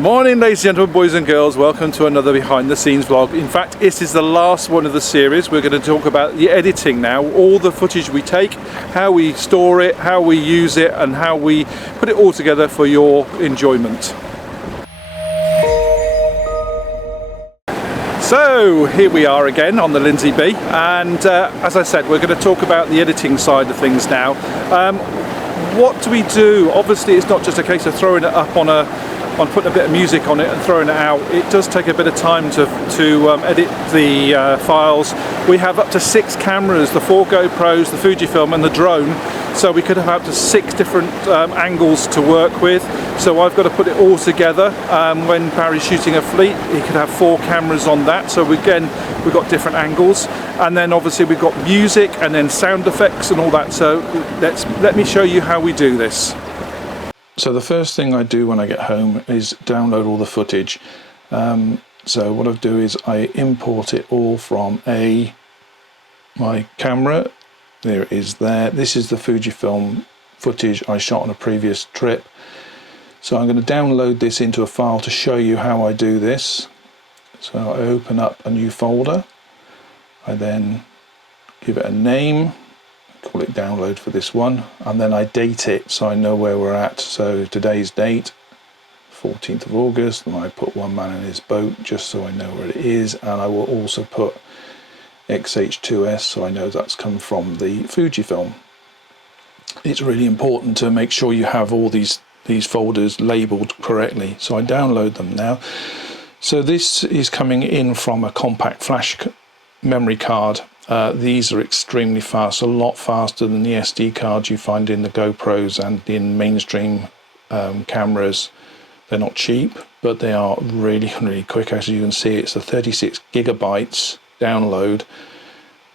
Morning ladies and gentlemen, boys and girls, welcome to another behind the scenes vlog. In fact, this is the last one of the series. We're going to talk about the editing now, all the footage we take, how we store it, how we use it and how we put it all together for your enjoyment. So here we are again on the Lynsey B, and as I said, we're going to talk about the editing side of things now. What do we do? Obviously it's not just a case of throwing it up on putting a bit of music on it and throwing it out. It does take a bit of time to edit the files. We have up to 6 cameras, the 4 GoPros, the Fujifilm and the drone, so we could have up to 6 different angles to work with. So I've got to put it all together. When Barry's shooting a fleet, he could have 4 cameras on that, so we've got different angles, and then obviously we've got music and then sound effects and all that. So let me show you how we do this. So the first thing I do when I get home is download all the footage. So what I do is I import it all from my camera. There it is there. This is the Fujifilm footage I shot on a previous trip. So I'm going to download this into a file to show you how I do this. So I open up a new folder. I then give it a name. Call it download for this one, and then I date it so I know where we're at. So today's date, 14th of August, and I put One Man in His Boat just so I know where it is, and I will also put XH2S so I know that's come from the Fujifilm. It's really important to make sure you have all these folders labeled correctly. So I download them now. So this is coming in from a compact flash memory card. These are extremely fast, a lot faster than the SD cards you find in the GoPros and in mainstream cameras. They're not cheap, but they are really quick. As you can see, it's a 36 gigabytes download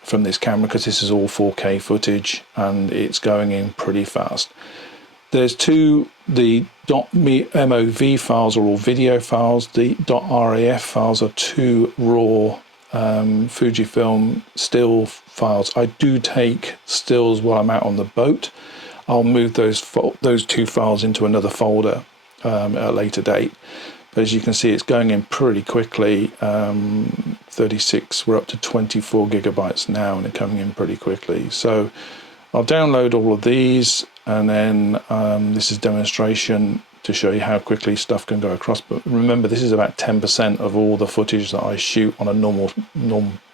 from this camera because this is all 4K footage and it's going in pretty fast. There's the .mov files are all video files. The .raf files are 2 raw Fujifilm still files. I do take stills while I'm out on the boat. I'll move those 2 files into another folder at a later date. But as you can see, it's going in pretty quickly. 36, we're up to 24 gigabytes now, and they're coming in pretty quickly. So I'll download all of these, and then this is demonstration to show you how quickly stuff can go across. But remember, this is about 10% of all the footage that I shoot on a normal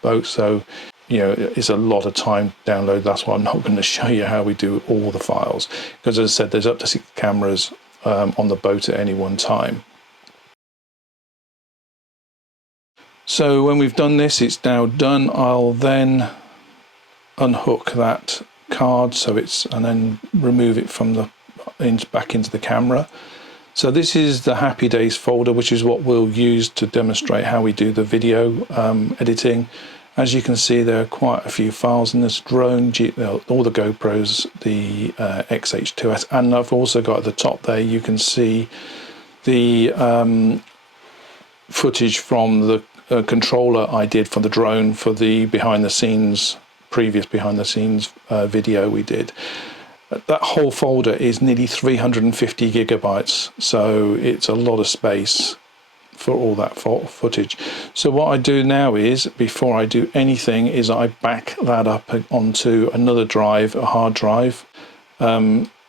boat, so you know it's a lot of time to download. That's why I'm not going to show you how we do all the files, because as I said, there's up to 6 cameras on the boat at any one time. So when we've done this, it's now done. I'll then unhook that card and then remove it from back into the camera. So this is the Happy Days folder, which is what we'll use to demonstrate how we do the video editing. As you can see, there are quite a few files in this drone, all the GoPros, the XH2S, and I've also got at the top there, you can see the footage from the controller I did for the drone for the previous behind the scenes video we did. That whole folder is nearly 350 gigabytes, so it's a lot of space for all that footage. So what I do now is, before I do anything, is I back that up onto another drive, a hard drive,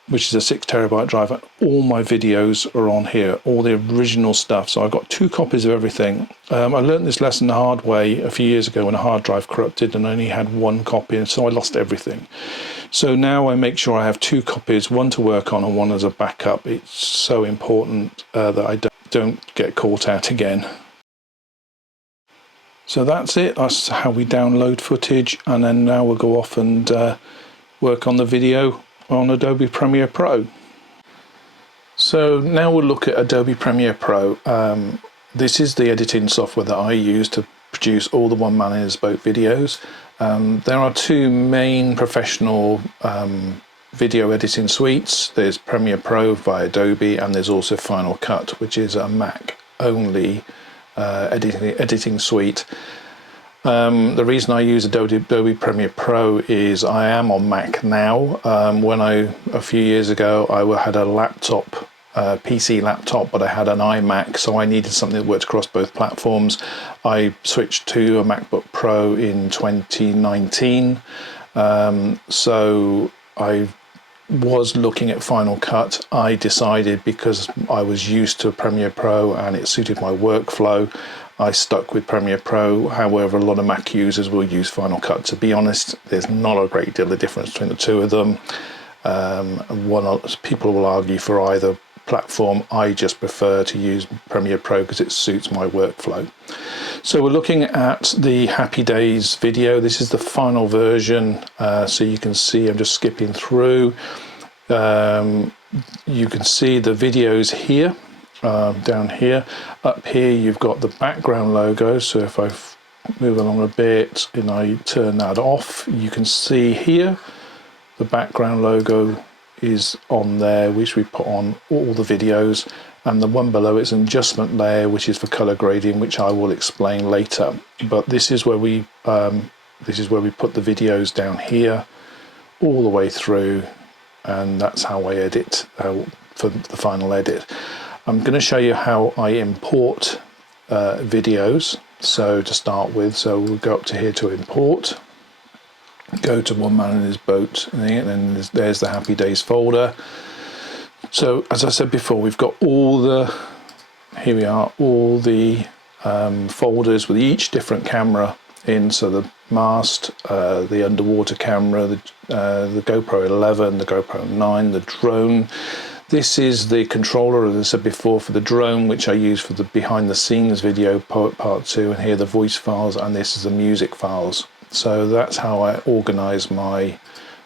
which is a 6 terabyte drive. All my videos are on here, all the original stuff. So I've got 2 copies of everything. I learned this lesson the hard way a few years ago when a hard drive corrupted and I only had 1 copy, and so I lost everything. So now I make sure I have 2 copies, one to work on and one as a backup. It's so important that I don't get caught out again. So that's it. That's how we download footage, and then now we'll go off and work on the video on Adobe Premiere Pro. So now we'll look at Adobe Premiere Pro. This is the editing software that I use to produce all the One Man in His Boat videos. There are 2 main professional video editing suites. There's Premiere Pro by Adobe, and there's also Final Cut, which is a Mac only editing suite. The reason I use Adobe Premiere Pro is I am on Mac now. A few years ago I had a laptop PC laptop, but I had an iMac, so I needed something that worked across both platforms. I switched to a MacBook Pro in 2019. So I was looking at Final Cut. I decided, because I was used to Premiere Pro and it suited my workflow, I stuck with Premiere Pro. However, a lot of Mac users will use Final Cut. To be honest, there's not a great deal of difference between the two of them. People will argue for either platform. I just prefer to use Premiere Pro because it suits my workflow. So we're looking at the Happy Days video. This is the final version, so you can see I'm just skipping through. You can see the videos here, down here. Up here you've got the background logo, so if I move along a bit and I turn that off, you can see here the background logo is on there, which we put on all the videos, and the one below it's an adjustment layer, which is for color grading, which I will explain later. But this is where we put the videos down here all the way through, and that's how I edit for the final edit. I'm going to show you how I import videos. So to start with, so we'll go up to here to import. Go to One Man and His Boat, and then there's the Happy Days folder. So as I said before, we've got all the folders with each different camera in. So the mast, the underwater camera, the GoPro 11, the GoPro 9, the drone. This is the controller, as I said before, for the drone, which I use for the behind the scenes video part 2, and here the voice files, and this is the music files. So that's how I organize my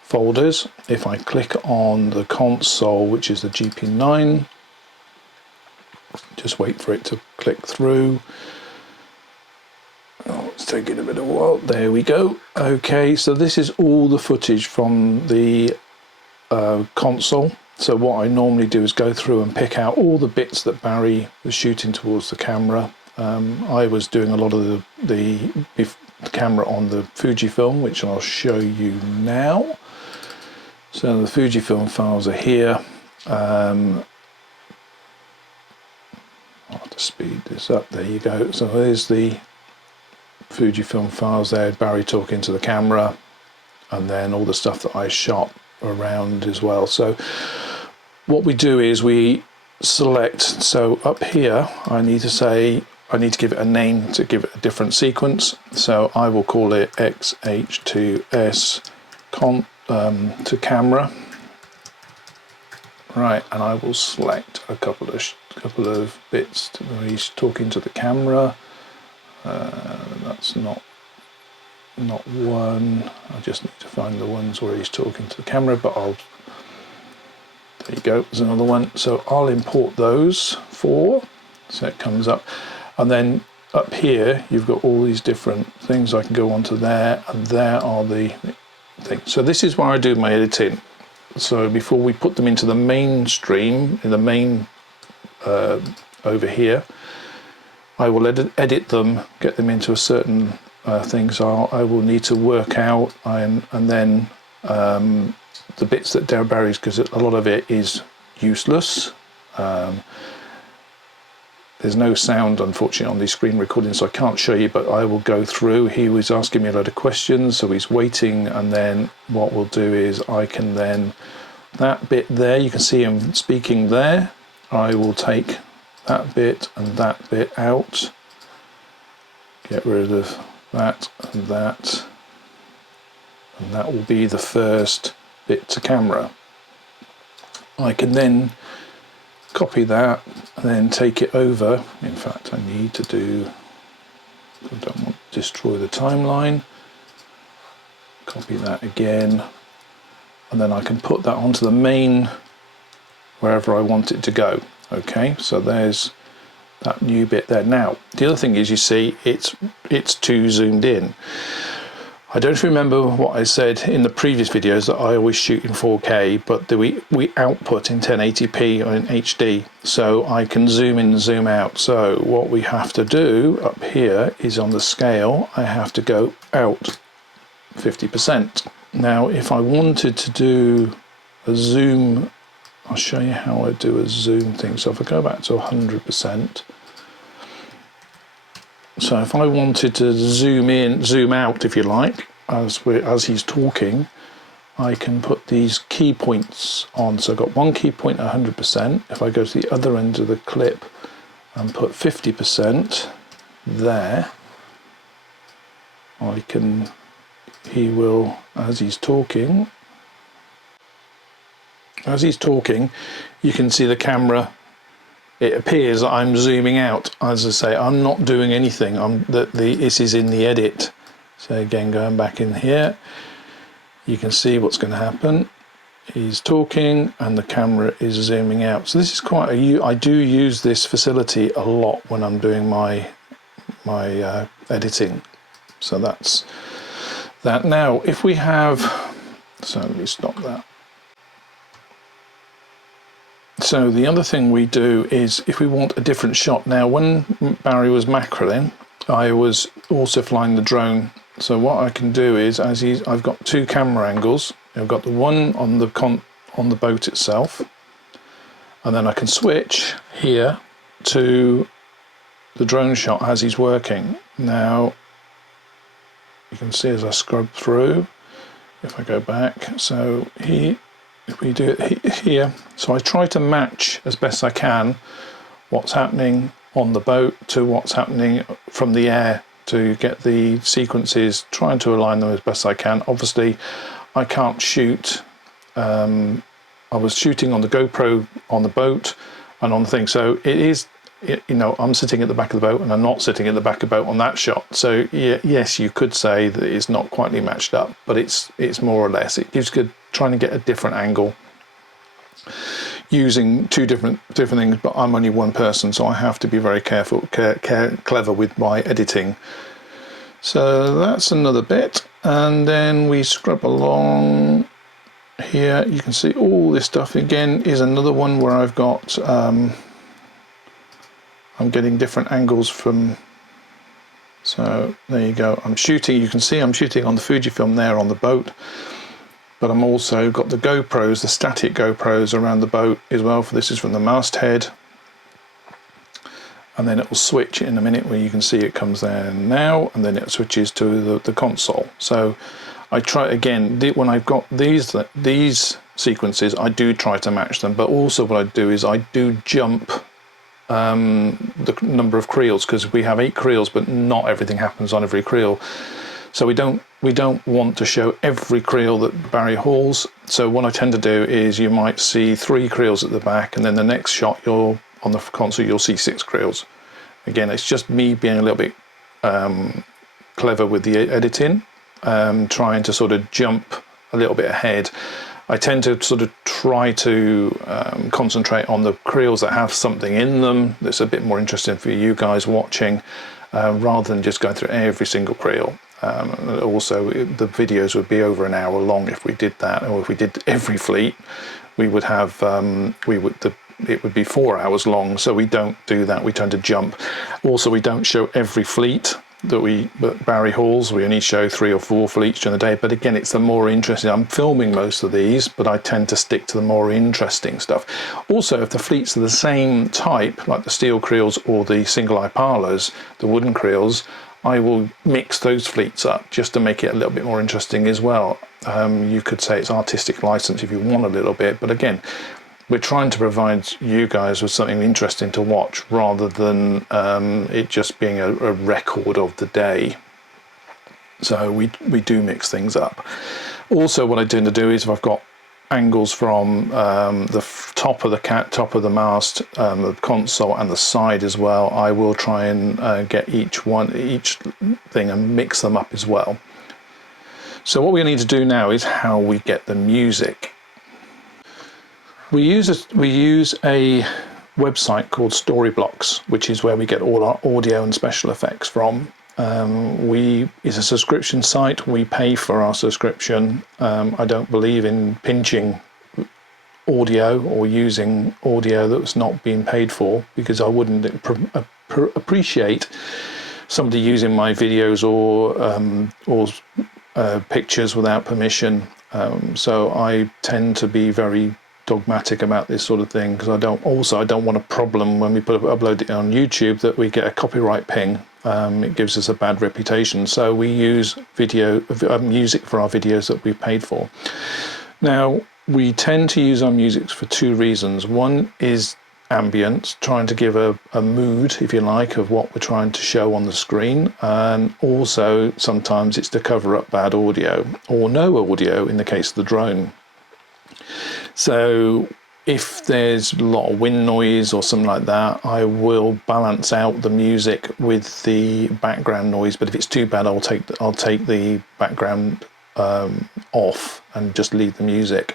folders. If I click on the console, which is the GP9, just wait for it to click through. Oh, it's taking a bit of a while. There we go. Okay, so this is all the footage from the console. So what I normally do is go through and pick out all the bits that Barry was shooting towards the camera. I was doing a lot of the camera on the Fujifilm, which I'll show you now. So the Fujifilm files are here. I'll have to speed this up. There you go. So there's the Fujifilm files there, Barry talking to the camera, and then all the stuff that I shot around as well. So what we do is we select, so up here I need to give it a name to give it a different sequence. So I will call it XH2S to camera. Right, and I will select a couple of bits where he's talking to the camera. That's not one. I just need to find the ones where he's talking to the camera, but there you go, there's another one. So I'll import those 4, so it comes up. And then up here, you've got all these different things. I can go onto there, and there are the things. So this is where I do my editing. So before we put them into the mainstream, in the main over here, I will edit them, get them into a certain thing. So I will need to work out, and then the bits that Barry's, because a lot of it is useless. There's no sound, unfortunately, on these screen recordings, so I can't show you, but I will go through. He was asking me a load of questions, so he's waiting, and then what we'll do is I can then, that bit there, you can see him speaking there. I will take that bit and that bit out, get rid of that, and that will be the first bit to camera. I can then copy that and then take it over. In fact, I don't want to destroy the timeline. Copy that again, and then I can put that onto the main wherever I want it to go. Okay, so there's that new bit there. Now the other thing is, you see it's too zoomed in. I don't remember what I said in the previous videos that I always shoot in 4K, but we output in 1080p or in HD, so I can zoom in and zoom out. So what we have to do up here is, on the scale, I have to go out 50%. Now if I wanted to do a zoom I'll show you how I do a zoom thing. So if I go back to 100%, so if I wanted to zoom in, zoom out, if you like, as he's talking, I can put these key points on. So I've got one key point at 100%. If I go to the other end of the clip and put 50% there, he will, as he's talking, you can see the camera, it appears that I'm zooming out. As I say, I'm not doing anything. This is in the edit. So again, going back in here, you can see what's going to happen. He's talking and the camera is zooming out. So this is quite I do use this facility a lot when I'm doing my editing. So that's that. Now, if we have, so let me stop that. So the other thing we do is if we want a different shot. Now, when Barry was macroing, I was also flying the drone. So what I can do is, I've got two camera angles. I've got the one on the boat itself, and then I can switch here to the drone shot as he's working. Now, you can see as I scrub through, if I go back, so if we do it here, so I try to match as best I can what's happening on the boat to what's happening from the air to get the sequences, trying to align them as best I can. Obviously, I can't shoot. I was shooting on the GoPro on the boat and on the thing, so I'm sitting at the back of the boat and I'm not sitting at the back of the boat on that shot. So yes, you could say that it's not quite matched up, but it's more or less. It gives good trying to get a different angle using two different things, but I'm only one person, so I have to be very careful, clever with my editing. So that's another bit, and then we scrub along here. You can see all this stuff again is another one where I've got I'm getting different angles from. So there you go. I'm shooting. You can see I'm shooting on the Fujifilm there on the boat. But I'm also got the GoPros, the static GoPros around the boat as well. For this is from the masthead, and then it will switch in a minute where you can see it comes there now, and then it switches to the console. So I try again when I've got these sequences, I do try to match them. But also what I do is I do jump the number of creels, because we have 8 creels, but not everything happens on every creel. So we don't want to show every creel that Barry hauls. So what I tend to do is you might see 3 creels at the back, and then the next shot on the console you'll see 6 creels. Again, it's just me being a little bit clever with the editing, trying to sort of jump a little bit ahead. I tend to sort of try to concentrate on the creels that have something in them that's a bit more interesting for you guys watching, rather than just going through every single creel. Also, the videos would be over an hour long if we did that, or if we did every fleet, we would have it would be 4 hours long. So we don't do that. We tend to jump. Also, we don't show every fleet that Barry hauls. We only show 3 or 4 fleets during the day. But again, it's the more interesting. I'm filming most of these, but I tend to stick to the more interesting stuff. Also, if the fleets are the same type, like the steel creels or the single Ipalas, the wooden creels, I will mix those fleets up just to make it a little bit more interesting as well. You could say it's artistic license if you want a little bit, but again, we're trying to provide you guys with something interesting to watch rather than it just being a record of the day. So we do mix things up. Also, what I tend to do is if I've got angles from the top of the mast, the console, and the side as well, I will try and get each thing and mix them up as well. So what we need to do now is how we get the music. We use a website called Storyblocks, which is where we get all our audio and special effects from. It's a subscription site. We pay for our subscription. I don't believe in pinching audio or using audio that's not being paid for, because I wouldn't appreciate somebody using my videos or pictures without permission. So I tend to be very dogmatic about this sort of thing, because I don't want a problem when we upload it on YouTube that we get a copyright ping. It gives us a bad reputation. So we use music for our videos that we've paid for. Now, we tend to use our music for two reasons. One is ambience, trying to give a mood, if you like, of what we're trying to show on the screen, and also sometimes it's to cover up bad audio or no audio in the case of the drone. So if there's a lot of wind noise or something like that, I will balance out the music with the background noise, but if it's too bad, I'll take the background off and just leave the music.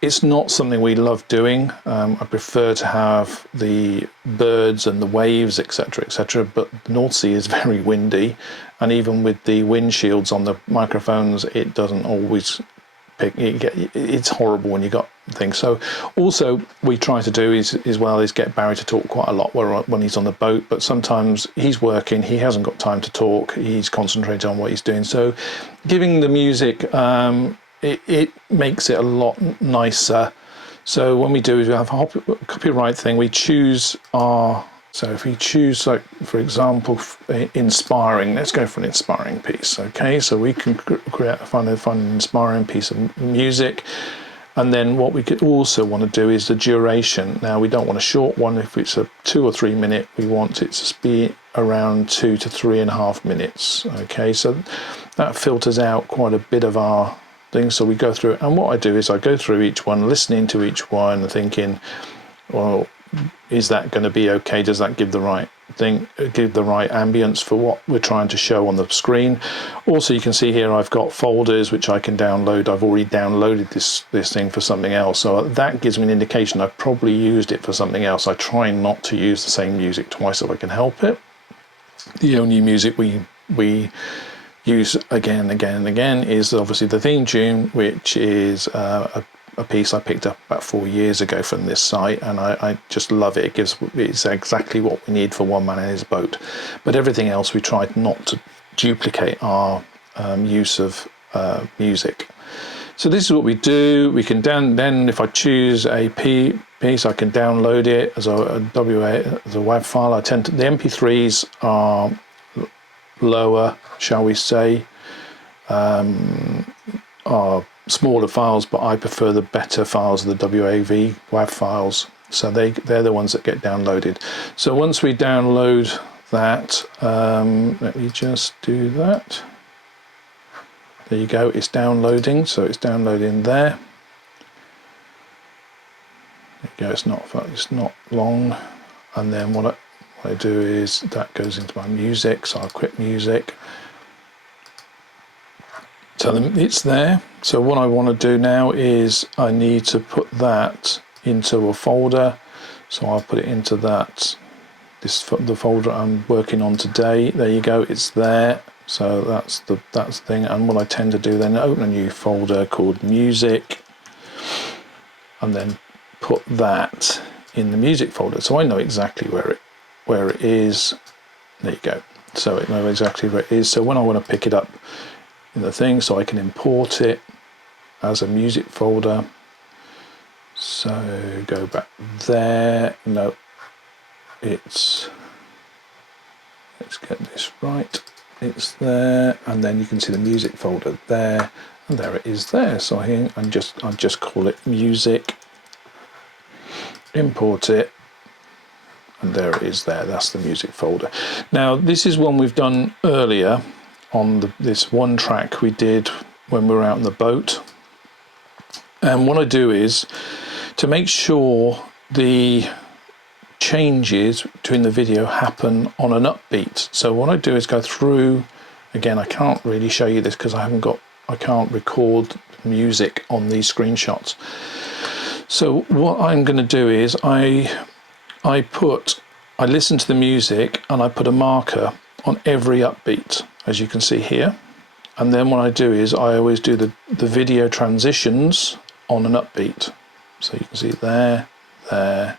It's not something we love doing. I prefer to have the birds and the waves, etc., etc. But the North Sea is very windy, and even with the windshields on the microphones, it doesn't always pick. It's horrible when you got things. So also we try to do is get Barry to talk quite a lot when he's on the boat. But sometimes he's working, he hasn't got time to talk. He's concentrating on what he's doing. So giving the music. It makes it a lot nicer. So when we do, we have a copyright thing. We choose so if we choose, like, for example, inspiring, let's go for an inspiring piece. Okay, so we can find an inspiring piece of music. And then what we could also want to do is the duration. Now, we don't want a short one. If it's a 2 or 3 minute, we want it to be around 2 to 3.5 minutes. Okay, so that filters out quite a bit of our things. So we go through it, and what I do is I go through each one, listening to each one and thinking, well, is that going to be okay? Does that give the right thing, give the right ambience for what we're trying to show on the screen? Also, you can see here I've got folders which I can download. I've already downloaded this thing for something else, so that gives me an indication I've probably used it for something else. I try not to use the same music twice if I can help it. The only music we use again and again is obviously the theme tune, which is a piece I picked up about 4 years ago from this site, and I just love it. It's exactly what we need for one man in his boat. But everything else we tried not to duplicate our use of music. So this is what we do. We can then if I choose a piece, I can download it as a WAV file. The MP3s are lower, shall we say, are smaller files, but I prefer the better files, the WAV files. So they're the ones that get downloaded. So once we download that, let me just do that. There you go, it's downloading, so it's downloading there. There you go, it's not long. And then what I do is that goes into my music, so I'll quit music. So it's there. So what I want to do now is I need to put that into a folder. So I'll put it into the folder I'm working on today. There you go, it's there. So that's the thing. And what I tend to do then, open a new folder called music, and then put that in the music folder. So I know exactly where it is. There you go. So I know exactly where it is. So when I want to pick it up in the thing, so I can import it as a music folder. So go back there. No, let's get this right. It's there, and then you can see the music folder there, and there it is there. So I just call it music, import it, and there it is there. That's the music folder. Now this is one we've done earlier on this one track we did when we were out on the boat. And what I do is to make sure the changes between the video happen on an upbeat. So what I do is go through, again, I can't really show you this because I can't record music on these screenshots. So what I'm going to do is I listen to the music and I put a marker on every upbeat, as you can see here. And then what I do is I always do the video transitions on an upbeat. So you can see there, there,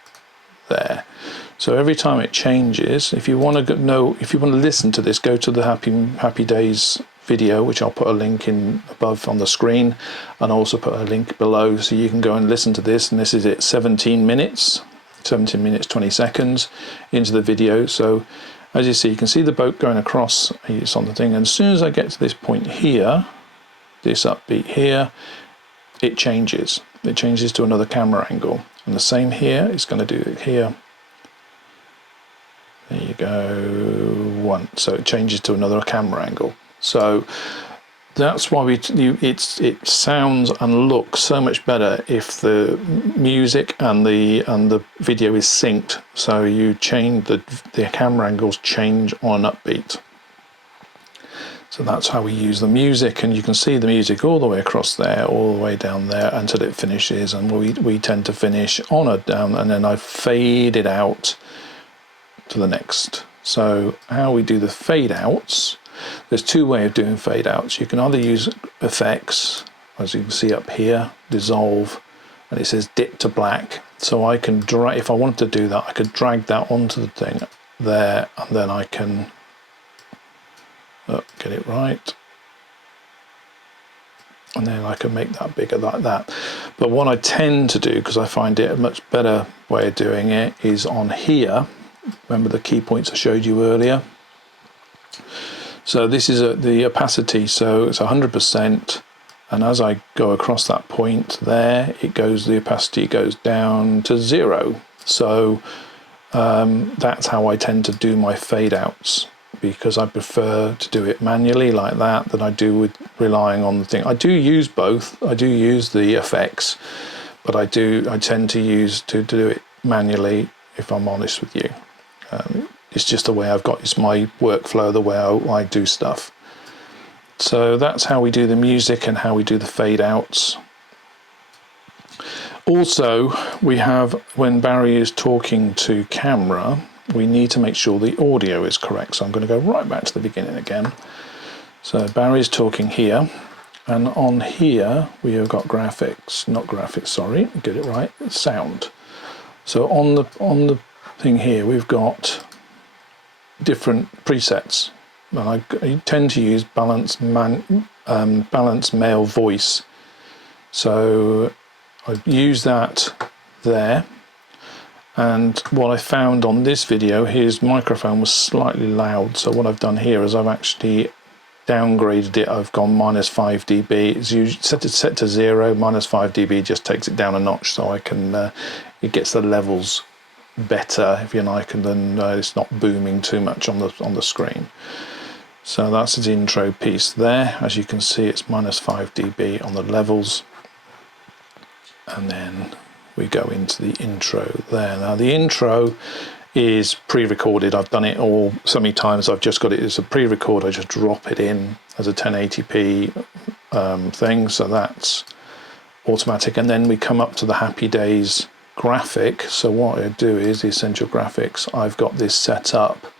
there. So every time it changes, if you want to listen to this, go to the Happy Days video, which I'll put a link in above on the screen, and also put a link below so you can go and listen to this. And this is it, 17 minutes 20 seconds into the video. So as you see, you can see the boat going across, it's on the thing, and as soon as I get to this point here, this upbeat here, it changes to another camera angle. And the same here, it's going to do it here. There you go, one. So it changes to another camera angle. So that's why it sounds and looks so much better if the music and the video is synced. So you change the camera angles change on upbeat. So that's how we use the music, and you can see the music all the way across there, all the way down there until it finishes. And we tend to finish on a down, and then I fade it out to the next. So how we do the fade outs, there's two ways of doing fade outs. You can either use effects, as you can see up here, dissolve, and it says dip to black. So I can drag, if I wanted to do that, I could drag that onto the thing there, and then I can get it right, and then I can make that bigger like that. But what I tend to do, because I find it a much better way of doing it, is on here. Remember the key points I showed you earlier? So this is the opacity, so it's 100%, and as I go across that point there, the opacity goes down to 0. So that's how I tend to do my fade outs, because I prefer to do it manually like that than I do with relying on the thing. I do use both. I do use the effects, but I tend to do it manually, if I'm honest with you. It's just the way I've got, it's my workflow, the way I do stuff. So that's how we do the music and how we do the fade outs. Also, we have, when Barry is talking to camera, we need to make sure the audio is correct. So I'm going to go right back to the beginning again. So Barry's talking here, and on here we have got get it right, sound. So on the thing here we've got different presets. I tend to use balance male voice, so I use that there. And what I found on this video, his microphone was slightly loud, so what I've done here is I've actually downgraded it. I've gone -5 dB. It's usually set to 0. -5 dB just takes it down a notch, so I can it gets the levels better, if you like, and then it's not booming too much on the screen. So that's his intro piece there. As you can see, it's -5 dB on the levels, and then we go into the intro there. Now the intro is pre-recorded. I've done it all so many times. I've just got it as a pre-record. I just drop it in as a 1080p thing, so that's automatic. And then we come up to the Happy Days graphic. So what I do is the essential graphics. I've got this set up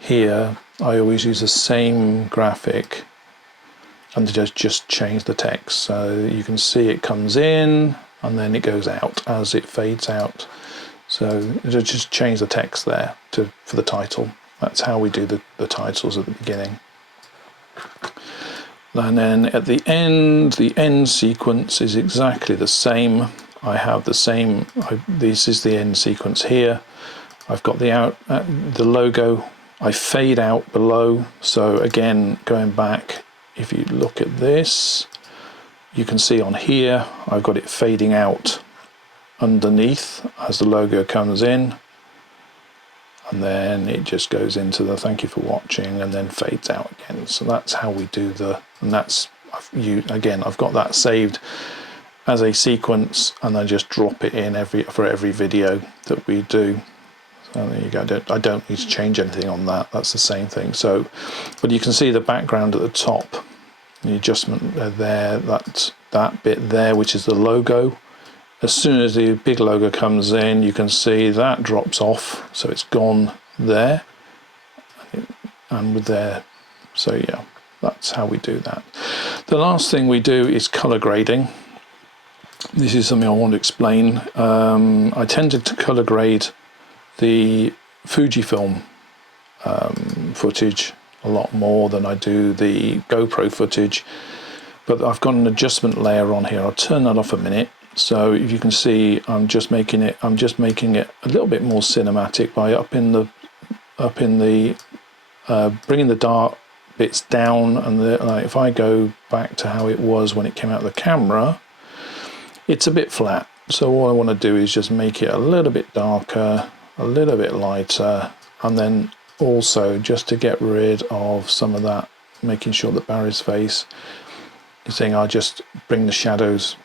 here. I always use the same graphic and just change the text. So you can see it comes in and then it goes out as it fades out. So just change the text there for the title. That's how we do the titles at the beginning. And then at the end sequence is exactly the same. I have the same, this is the end sequence here. I've got the logo. I fade out below. So again, going back, if you look at this, you can see on here, I've got it fading out underneath as the logo comes in, and then it just goes into the thank you for watching and then fades out again. So that's how we do and that's, I've got that saved as a sequence, and I just drop it in for every video that we do. So there you go. I don't need to change anything on that. That's the same thing. So, but you can see the background at the top, the adjustment there, that bit there, which is the logo. As soon as the big logo comes in, you can see that drops off, so it's gone there and with there. So yeah, that's how we do that. The last thing we do is color grading. This is something I want to explain. I tended to color grade the Fujifilm footage a a lot more than I do the GoPro footage. But I've got an adjustment layer on here. I'll turn that off a minute. So if you can see, I'm just making it a little bit more cinematic by bringing the dark bits down, and if I go back to how it was when it came out of the camera, it's a bit flat. So all I want to do is just make it a little bit darker, a little bit lighter, and then also just to get rid of some of that, making sure that Barry's face, you're saying I just bring the shadows,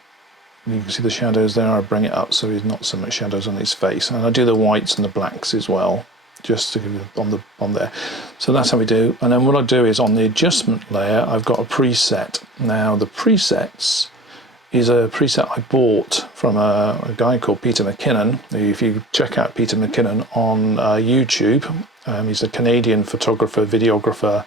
you can see the shadows there, I bring it up so there's not so much shadows on his face, and I do the whites and the blacks as well, just to give you on there. So that's how we do. And then what I do is on the adjustment layer, I've got a preset. Now the presets is a preset I bought from a guy called Peter McKinnon. If you check out Peter McKinnon on YouTube, he's a Canadian photographer, videographer,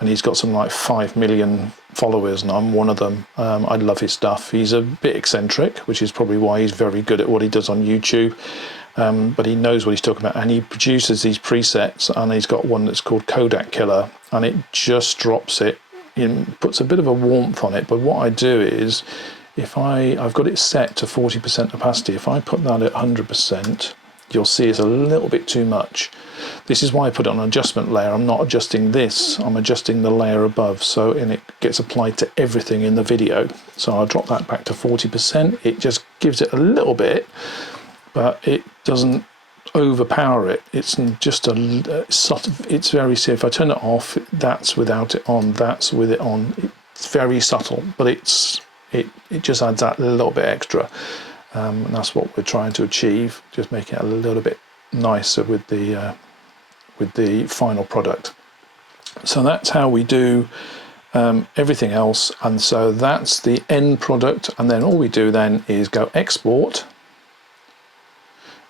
and he's got something like 5 million followers, and I'm one of them. I love his stuff. He's a bit eccentric, which is probably why he's very good at what he does on YouTube. But he knows what he's talking about, and he produces these presets, and he's got one that's called Kodak Killer, and it just drops it in, puts a bit of a warmth on it. But what I do is, if I've got it set to 40% opacity, if I put that at 100%, you'll see it's a little bit too much. This is why I put it on an adjustment layer. I'm not adjusting this, I'm adjusting the layer above, so and it gets applied to everything in the video. So I'll drop that back to 40%. It just gives it a little bit, but it doesn't overpower it. It's just it's very safe. If I turn it off, that's without it on, that's with it on. It's very subtle, but it just adds that little bit extra, and that's what we're trying to achieve, just making it a little bit nicer with the final product. So that's how we do everything else, and so that's the end product. And then all we do then is go export,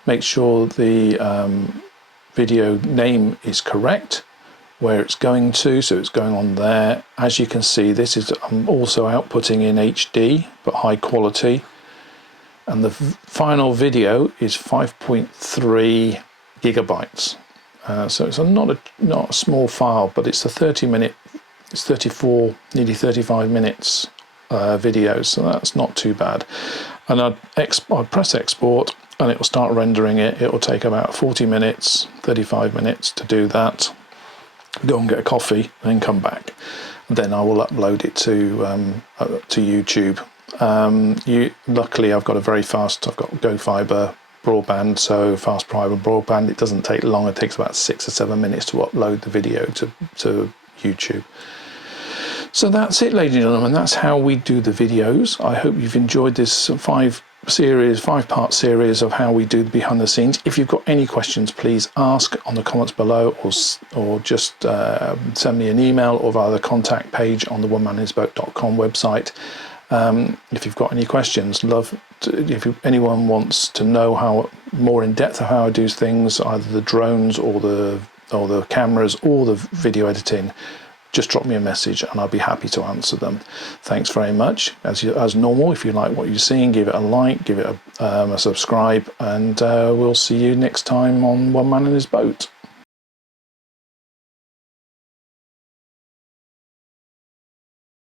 make sure the video name is correct, where it's going to, so it's going on there. As you can see, this is, I'm also outputting in HD, but high quality. And the final video is 5.3 gigabytes. So it's not a small file, but it's a 30-minute, it's 34, nearly 35 minutes video, so that's not too bad. And I'd press export, and it will start rendering it. It will take about 40 minutes, 35 minutes to do that. Go and get a coffee, then come back. Then I will upload it to YouTube. Luckily, I've got I've got Go Fiber broadband, so fast fiber broadband. It doesn't take long. It takes about 6 or 7 minutes to upload the video to YouTube. So that's it, ladies and gentlemen. That's how we do the videos. I hope you've enjoyed this 5-part series of how we do the behind the scenes. If you've got any questions, please ask on the comments below, or just send me an email, or via the contact page on the OneManInHisBoat.com website. If you've got any questions, if anyone wants to know how more in depth of how I do things, either the drones or the cameras or the video editing, just drop me a message and I'll be happy to answer them. Thanks very much. As normal, if you like what you're seeing, give it a like, give it a subscribe, and we'll see you next time on One Man and His Boat.